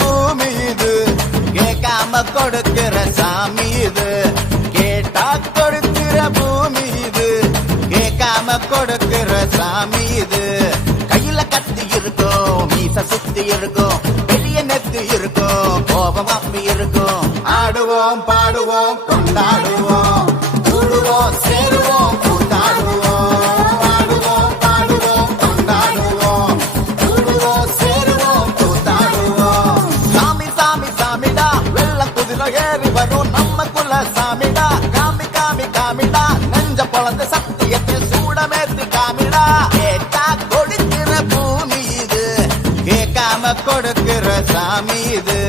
பூமி இது கேட்காம கொடுக்கிற சாமி இது கேட்டா கொடுக்கிற பூமி இது கேட்காம கொடுக்கிற சாமி இது கையில கத்தி இருக்கும் மீச சுத்தி இருக்கும் பெரிய நெத்து இருக்கும் கோபம் அப்பி இருக்கும் ஆடுவோம் பாடுவோம் கொண்டாடுவோம் கூடுவோம் சேருவோம் கூத்தாடுவோம் ஆடுவோம் பாடுவோம் கொண்டாடுவோம் கூடுவோம் சேருவோம் கூத்தாடுவோம் சாமி சாமி சாமிடா வெள்ள குதிரை ஏறி வரும் நம்ம குல சாமிடா காமி காமி காமிடா நெஞ்ச பொழந்த சத்தியத்தை சூடமேத்தி காமிடா கேட்டா கொடுக்கிற பூமி இது கேட்காம கொடுக்கிற சாமி இது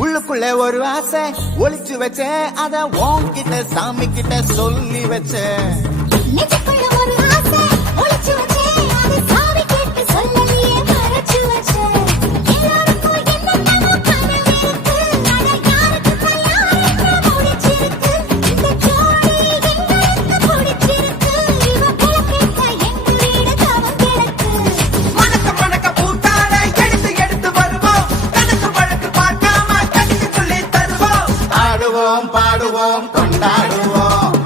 உள்ளுக்குள்ள ஒரு ஆசை ஒளிச்சு வச்சேன் அத உன்கிட்ட சாமி கிட்ட சொல்லி வச்சேன் நெஞ்சுக்குள்ள ஒரு ஆசை ஒளிச்சு வச்சேன் அது சாமி கிட்ட சொல்லலையே மறைச்சு வச்சேன் எல்லாருக்கும் என்னென்னமோ கனவு இருக்கு ஆனா யாருக்கு யாருக்கு முடிச்சிருக்கு இந்த ஜோடி எங்களுக்கு பிடிச்சிருக்கு இவ கிழக்கிட்ட எங்க வீடு தவம் கிடக்கு மணக்க மணக்க பூத்தாட எடுத்து எடுத்து வருவோம் கணக்கு வழக்கு பார்க்காம கடிச்சு சொல்லி தருவோம் ஆடுவோம் பாடுவோம் கொண்டாடுவோம்